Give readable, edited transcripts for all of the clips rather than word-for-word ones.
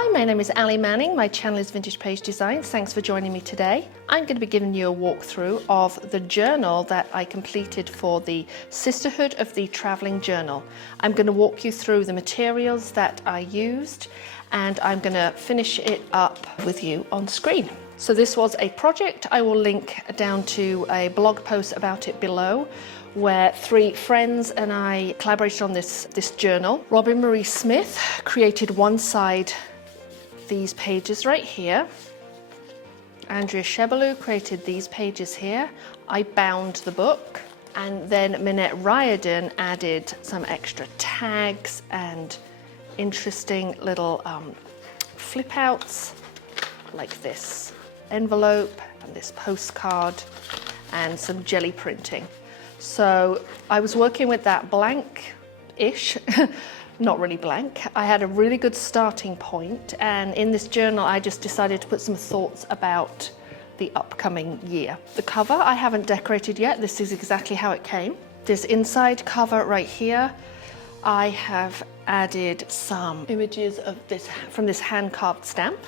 Hi, my name is Ali Manning. My channel is Vintage Page Designs. Thanks for joining me today. I'm going to be giving you a walkthrough of the journal that I completed for the Sisterhood of the Traveling Journal. I'm going to walk you through the materials that I used, and I'm going to finish it up with you on screen. So this was a project. I will link down to a blog post about it below, where three friends and I collaborated on this journal. Robin Marie Smith created one side, these pages right here. Andrea Shebelou created these pages here. I bound the book, and then Minette Riordan added some extra tags and interesting little flip outs like this envelope and this postcard and some jelly printing. So I was working with that blank-ish, not really blank. I had a really good starting point, and in this journal I just decided to put some thoughts about the upcoming year. The cover I haven't decorated yet. This is exactly how it came. This inside cover right here, I have added some images of this from this hand-carved stamp.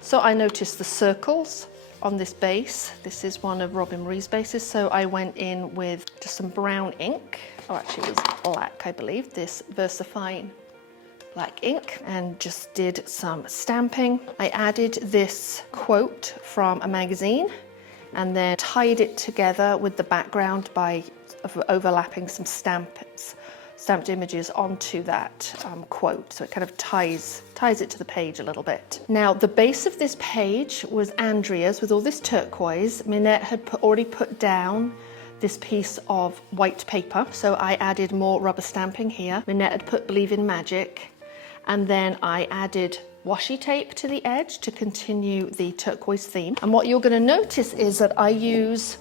So I noticed the circles on this base. This is one of Robin Marie's bases, so I went in with just some brown ink. Oh, actually it was black, I believe. This VersaFine black ink, and just did some stamping. I added this quote from a magazine and then tied it together with the background by overlapping some stamped images onto that quote, so it kind of ties it to the page a little bit. Now, the base of this page was Andrea's with all this turquoise. Minette had already put down this piece of white paper, so I added more rubber stamping here. Minette had put Believe in Magic, and then I added washi tape to the edge to continue the turquoise theme. And what you're going to notice is that I use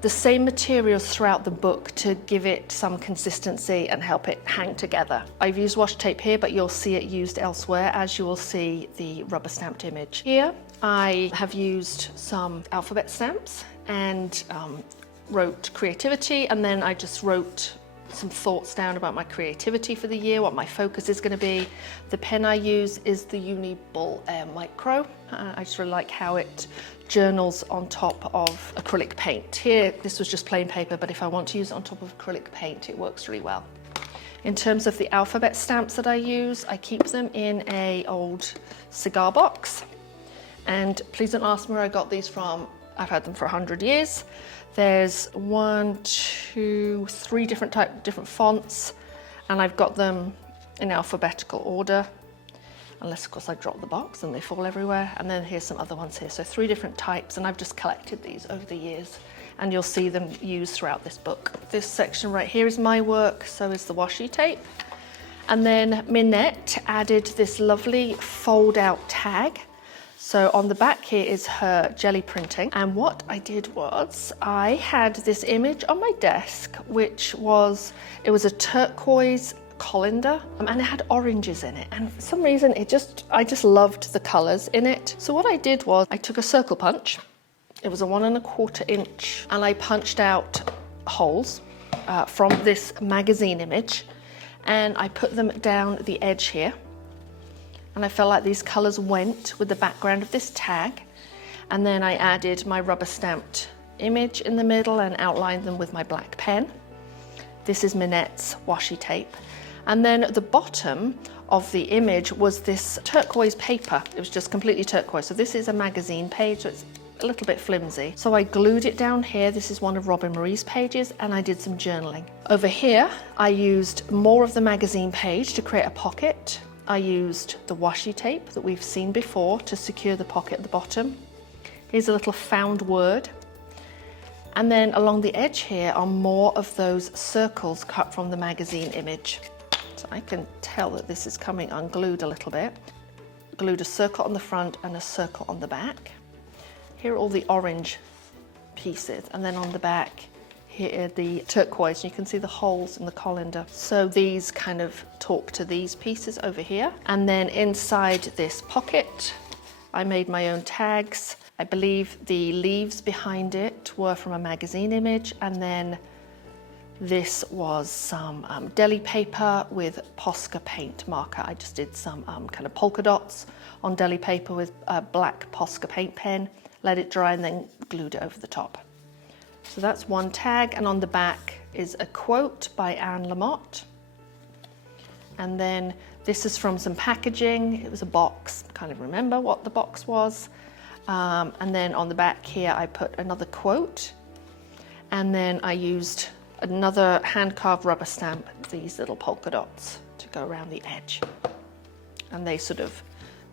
the same materials throughout the book to give it some consistency and help it hang together. I've used washi tape here, but you'll see it used elsewhere, as you will see the rubber stamped image. Here I have used some alphabet stamps and wrote creativity, and then I just wrote some thoughts down about my creativity for the year, what my focus is going to be. The pen I use is the Uni Bull Air Micro. I just really like how it journals on top of acrylic paint. Here, this was just plain paper, but if I want to use it on top of acrylic paint, it works really well. In terms of the alphabet stamps that I use, I keep them in an old cigar box. And please don't ask me where I got these from. I've had them for 100 years. There's 1, 2, 3 different fonts, and I've got them in alphabetical order, unless of course I drop the box and they fall everywhere. And then here's some other ones here. So 3 different types, and I've just collected these over the years, and you'll see them used throughout this book. This section right here is my work, so is the washi tape. And then Minette added this lovely fold out tag. So on the back here is her jelly printing, and what I did was I had this image on my desk, which was, it was a turquoise colander, and it had oranges in it, and for some reason I just loved the colors in it. So what I did was I took a circle punch. It was a 1 1/4 inch, and I punched out holes from this magazine image, and I put them down the edge here. And I felt like these colors went with the background of this tag. And then I added my rubber stamped image in the middle and outlined them with my black pen. This is Minette's washi tape. And then at the bottom of the image was this turquoise paper. It was just completely turquoise. So this is a magazine page, so it's a little bit flimsy. So I glued it down here. This is one of Robin Marie's pages, and I did some journaling. Over here, I used more of the magazine page to create a pocket. I used the washi tape that we've seen before to secure the pocket at the bottom. Here's a little found word. And then along the edge here are more of those circles cut from the magazine image. So I can tell that this is coming unglued a little bit. Glued a circle on the front and a circle on the back. Here are all the orange pieces, and then on the back here the turquoise, and you can see the holes in the colander. So these kind of talk to these pieces over here. And then inside this pocket, I made my own tags. I believe the leaves behind it were from a magazine image, and then This was some deli paper with Posca paint marker. I just did some kind of polka dots on deli paper with a black Posca paint pen, let it dry and then glued it over the top. So that's one tag, and on the back is a quote by Anne Lamott. And then this is from some packaging. It was a box, can't even remember what the box was. And then on the back here I put another quote, and then I used another hand-carved rubber stamp, these little polka dots to go around the edge. And they sort of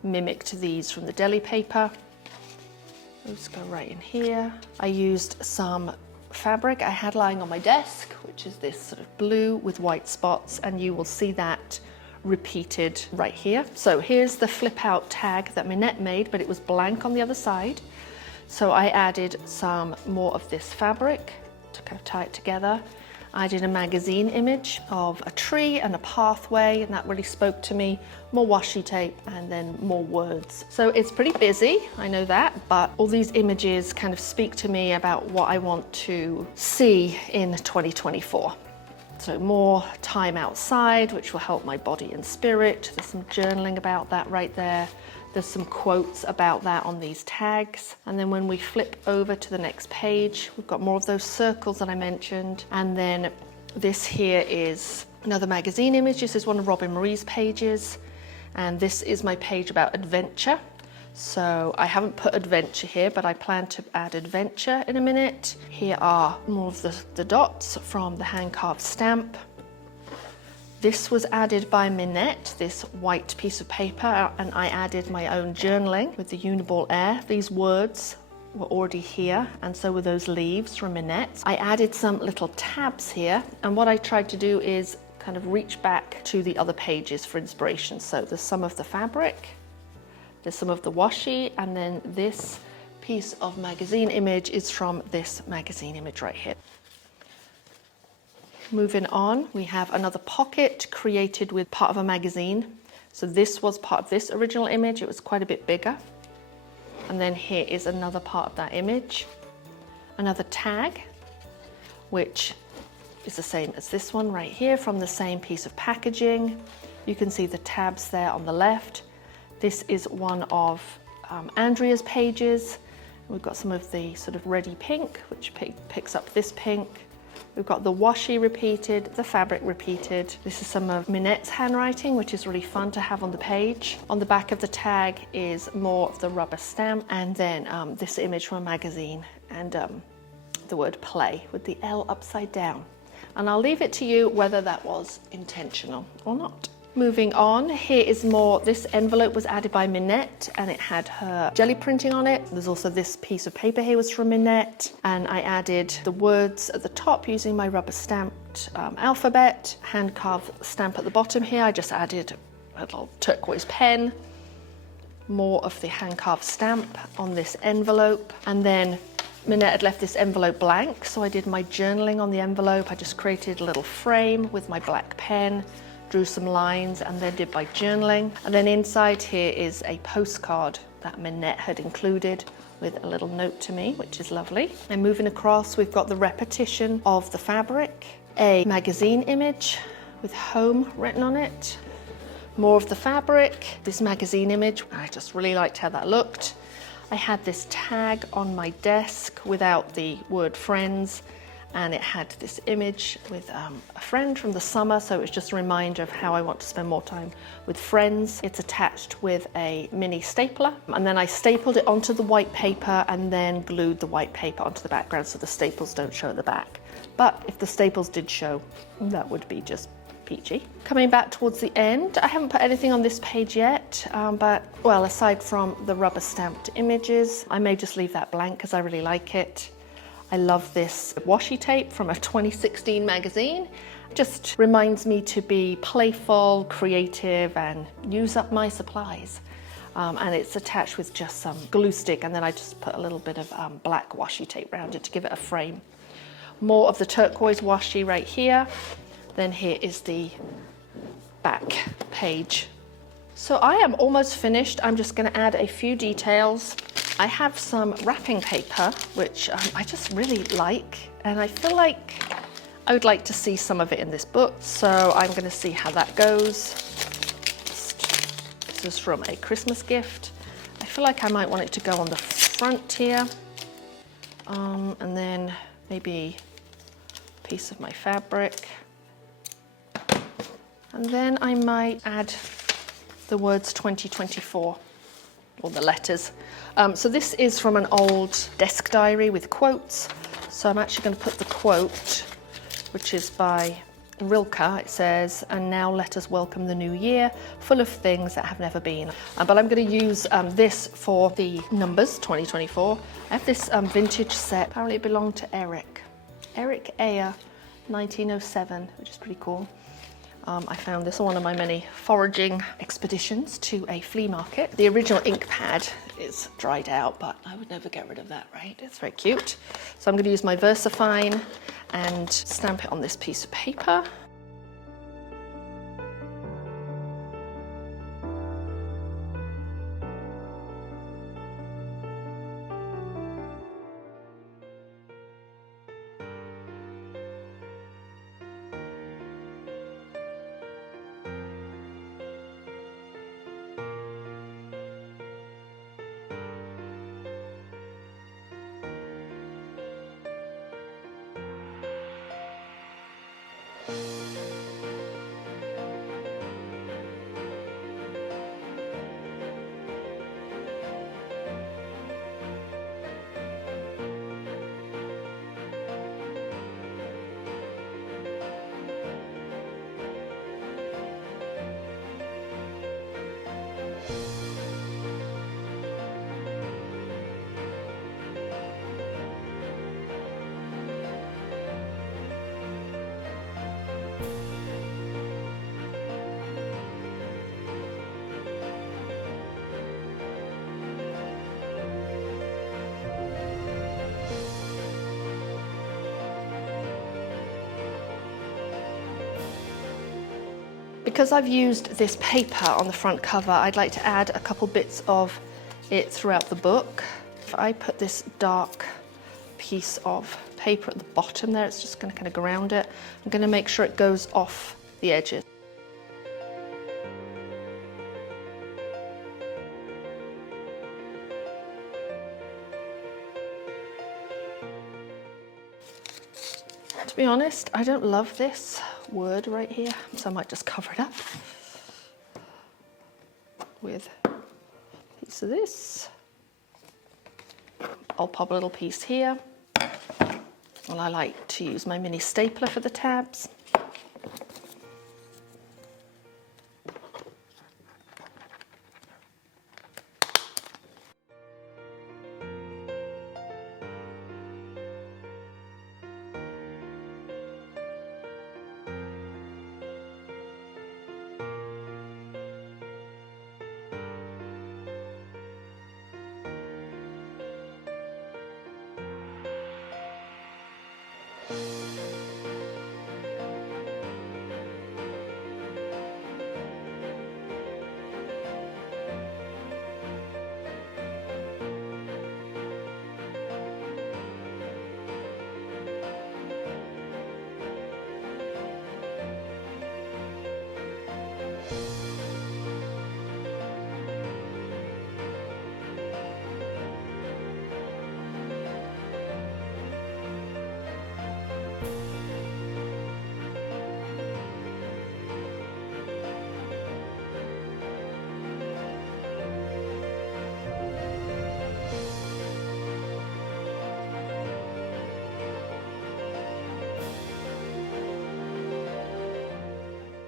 mimicked these from the deli paper. Those go right in here. I used some fabric I had lying on my desk, which is this sort of blue with white spots, and you will see that repeated right here. So here's the flip out tag that Minette made, but it was blank on the other side. So I added some more of this fabric to kind of tie it together. I did a magazine image of a tree and a pathway, and that really spoke to me. More washi tape and then more words. So it's pretty busy, I know that, but all these images kind of speak to me about what I want to see in 2024. So more time outside, which will help my body and spirit. There's some journaling about that right there. There's some quotes about that on these tags. And then when we flip over to the next page, we've got more of those circles that I mentioned. And then this here is another magazine image. This is one of Robin Marie's pages. And this is my page about adventure. So I haven't put adventure here, but I plan to add adventure in a minute. Here are more of the dots from the hand-carved stamp. This was added by Minette, this white piece of paper, and I added my own journaling with the Uniball Air. These words were already here, and so were those leaves from Minette. I added some little tabs here, and what I tried to do is kind of reach back to the other pages for inspiration. So there's some of the fabric, there's some of the washi, and then this piece of magazine image is from this magazine image right here. Moving on, we have another pocket created with part of a magazine. So this was part of this original image. It was quite a bit bigger. And then here is another part of that image. Another tag, which is the same as this one right here from the same piece of packaging. You can see the tabs there on the left. This is one of Andrea's pages. We've got some of the sort of reddy pink, which picks up this pink. We've got the washi repeated, the fabric repeated. This is some of Minette's handwriting, which is really fun to have on the page. On the back of the tag is more of the rubber stamp, and then this image from a magazine, and the word play with the L upside down. And I'll leave it to you whether that was intentional or not. Moving on, here is more, this envelope was added by Minette and it had her jelly printing on it. There's also this piece of paper here was from Minette, and I added the words at the top using my rubber stamped alphabet. Hand carved stamp at the bottom here, I just added a little turquoise pen. More of the hand carved stamp on this envelope, and then Minette had left this envelope blank, so I did my journaling on the envelope. I just created a little frame with my black pen, drew some lines, and then did my journaling. And then inside here is a postcard that Minette had included with a little note to me, which is lovely. And moving across, we've got the repetition of the fabric, a magazine image with home written on it, more of the fabric, this magazine image. I just really liked how that looked. I had this tag on my desk without the word friends, and it had this image with a friend from the summer, so it was just a reminder of how I want to spend more time with friends. It's attached with a mini stapler, and then I stapled it onto the white paper and then glued the white paper onto the background so the staples don't show at the back. But if the staples did show, that would be just peachy. Coming back towards the end, I haven't put anything on this page yet, but well, aside from the rubber stamped images, I may just leave that blank because I really like it. I love this washi tape from a 2016 magazine. It just reminds me to be playful, creative, and use up my supplies. And it's attached with just some glue stick, and then I just put a little bit of black washi tape around it to give it a frame. More of the turquoise washi right here. Then here is the back page. So I am almost finished. I'm just going to add a few details. I have some wrapping paper, which I just really like, and I feel like I would like to see some of it in this book, so I'm going to see how that goes. This is from a Christmas gift. I feel like I might want it to go on the front here, and then maybe a piece of my fabric. And then I might add the words 2024, or the letters. So this is from an old desk diary with quotes. So I'm actually going to put the quote, which is by Rilke. It says, "And now let us welcome the new year, full of things that have never been." But I'm going to use this for the numbers, 2024. I have this vintage set. Apparently it belonged to Eric Ayer, 1907, which is pretty cool. I found this on one of my many foraging expeditions to a flea market. The original ink pad is dried out, but I would never get rid of that, right? It's very cute. So I'm going to use my VersaFine and stamp it on this piece of paper. Because I've used this paper on the front cover, I'd like to add a couple bits of it throughout the book. If I put this dark piece of paper at the bottom there, it's just going to kind of ground it. I'm going to make sure it goes off the edges. To be honest, I don't love this word right here, so I might just cover it up with a piece of this. I'll pop a little piece here. Well, I like to use my mini stapler for the tabs.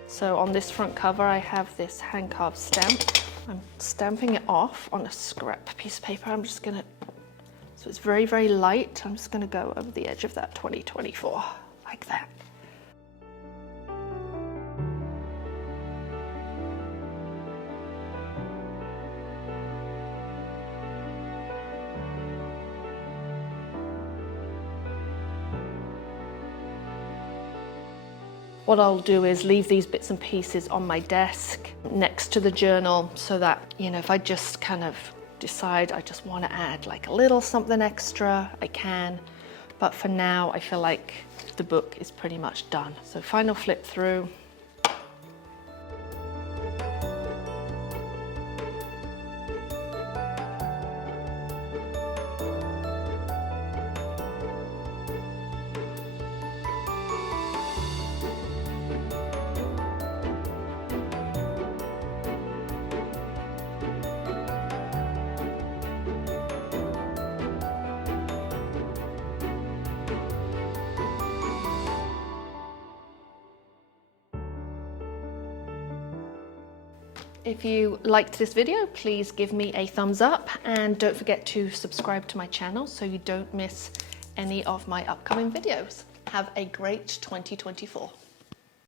So on this front cover, I have this hand carved stamp. I'm stamping it off on a scrap piece of paper. I'm just gonna, so it's very, very light. I'm just gonna go over the edge of that 2024, like that. What I'll do is leave these bits and pieces on my desk next to the journal so that, you know, if I just kind of decide I just want to add like a little something extra, I can. But for now, I feel like the book is pretty much done. So final flip through. If you liked this video, please give me a thumbs up and don't forget to subscribe to my channel so you don't miss any of my upcoming videos. Have a great 2024.